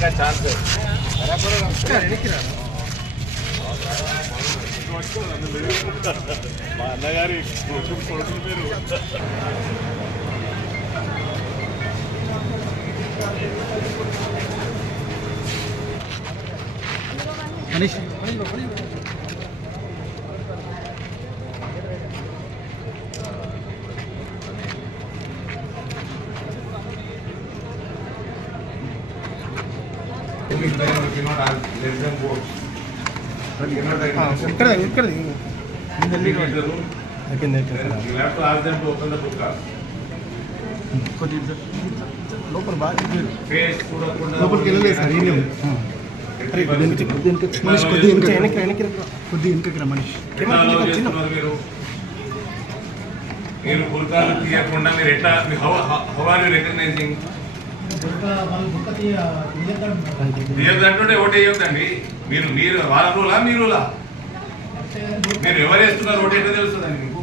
का चांस మా అన్నగారి కొడుకులు మీరు మనీష్ లోపల బాగా లోపలికి వెళ్ళలేదు సార్ కొద్దిగా మనిషి మీరు గుర్తాలు తీయకుండా మీరు ఎట్లా హవాలు రికగ్నైజింగ్ తీయద్దంటుంటే ఓటు వేయొద్దండి. మీరు మీరు వాళ్ళ రూలా మీ రూలా మీరు ఎవరు వేస్తున్నారు ఓటు ఎట్లా తెలుస్తుందండి మీకు?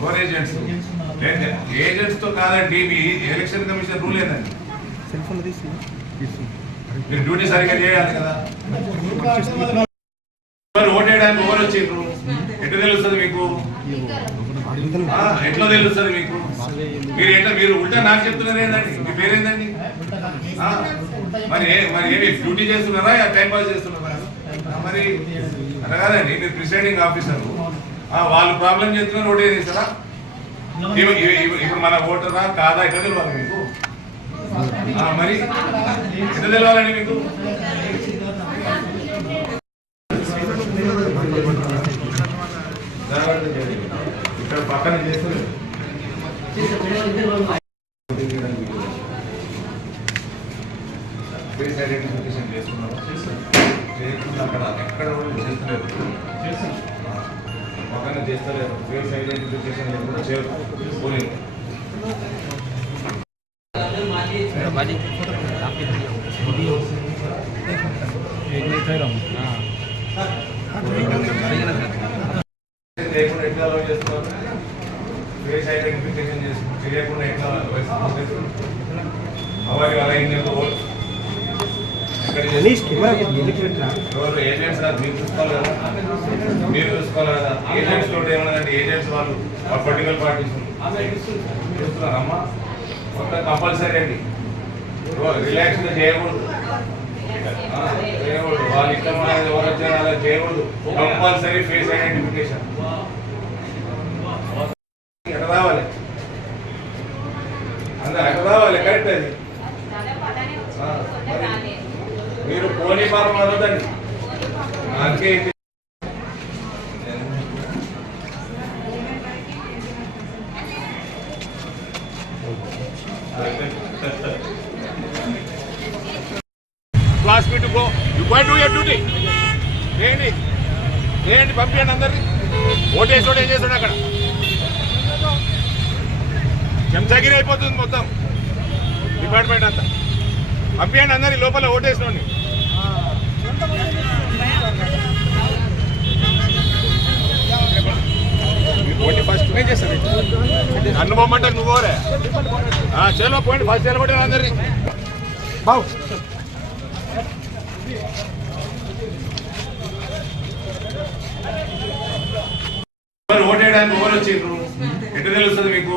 ఎవరు ఏజెంట్స్? ఏజెంట్స్ తో కాదండి, మీ ఎలక్షన్ కమిషన్ రూల్ ఏందండి. మీరు డ్యూటీ సరిగ్గా చేయాలి కదా. ఓటు వేయడానికి ఎవరు వచ్చిండ్రు ఎట్లా తెలుస్తుంది మీకు? ఎట్లా తెలుస్తుంది మీకు? మీరు ఎట్లా మీరు ఉల్టా నాకు చెప్తున్నారు ఏందండి? మీ పేరేందండి? మరి మరి ఏమి డ్యూటీ చేస్తున్నారా టైం పాస్ చేస్తున్నారా? మరి అట్లా కాదండి, మీరు ప్రిసైడింగ్ ఆఫీసర్ వాళ్ళు ప్రాబ్లం చేస్తున్నారు ఓటు వేస్తారా? ఇప్పుడు మన ఓటరా కాదా ఎట్లా తెలియాలి మీకు? మరి ఎట్లా తెలియాలండి మీకు? ఇక్కడ పక్కన చేస్తారు ఫేస్ ఐడెంటిఫికేషన్ చేస్తున్నారు అక్కడ ఎక్కడ కూడా చేస్తలేదు పక్కన చేస్తలేదు ఫేస్ ఐడెంటిఫికేషన్ చేయకపోలేదు. చేయకుండా ఎట్లా అలౌ చేస్తున్నారు? ఫేస్ ఐడెంటిఫికేషన్ చేయకుండా ఎట్లా అవన్నీ అలా ఎవరు ఏజెంట్స్ కాదు, మీరు చూసుకోవాలి కదా. మీరు చూసుకోవాలి కదా. ఏజెంట్స్ తోటి ఏమన్నదండి, ఏజెంట్స్ వాళ్ళు పొలిటికల్ పార్టీస్ చూస్తున్నారమ్మా. మొత్తం కంపల్సరీ అండి, రిలాక్స్ గా చేయకూడదు. వాళ్ళ ఇష్టం అనేది ఎవరు వచ్చారో అలా చేయకూడదు. కంపల్సరీ ఫేస్ ఐడెంటిఫికేషన్ ఎక్కడ రావాలి, అందరు ఎక్కడ రావాలి, కరెక్ట్ అది. మీరు పోనీ పాపం అనొద్దండి. అందుకే class me to go. You go and do your duty. ఏంటి పంపించండి అందరినీ. ఓటేసోడు ఏం చేస్తాడు అక్కడ చెంచాగిరి అయిపోతుంది మొత్తం డిపార్ట్మెంట్ అంతా. పంపించండి అందరి లోపల ఓటేసినోడిని. ఓటీ ఫస్ట్ నేను చేస్తాను. నన్ను పొమ్మంటారు నువ్వు ఓరే చేలో పోయింది ఫస్ట్ చేలబడి అందరినీ బావు. ఓటేయడానికి ఎవరు వచ్చిండ్రు ఎట్లా తెలుస్తుంది మీకు?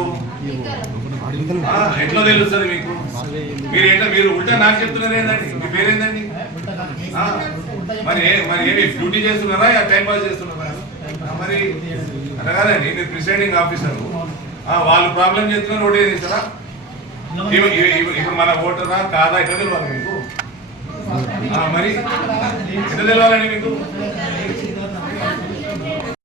ఎట్లా తెలుస్తుంది మీకు? మీరు ఎట్లా మీరు ఉల్టా నాకు చెప్తున్నారు ఏందండి? మీ పేరేందండి? మరి మరి ఏమి డ్యూటీ చేస్తున్నారా టైం పాస్ చేస్తున్నారా? మరి అట్లా కాదండి, మీరు ప్రిసైడింగ్ ఆఫీసర్ వాళ్ళు ప్రాబ్లం చేస్తున్నారు ఓటు వేస్తారా? ఇప్పుడు మన ఓటరా కాదా ఎట్లా తెలియాలి మీకు? మరి ఎట్లా తెలియాలండి మీకు?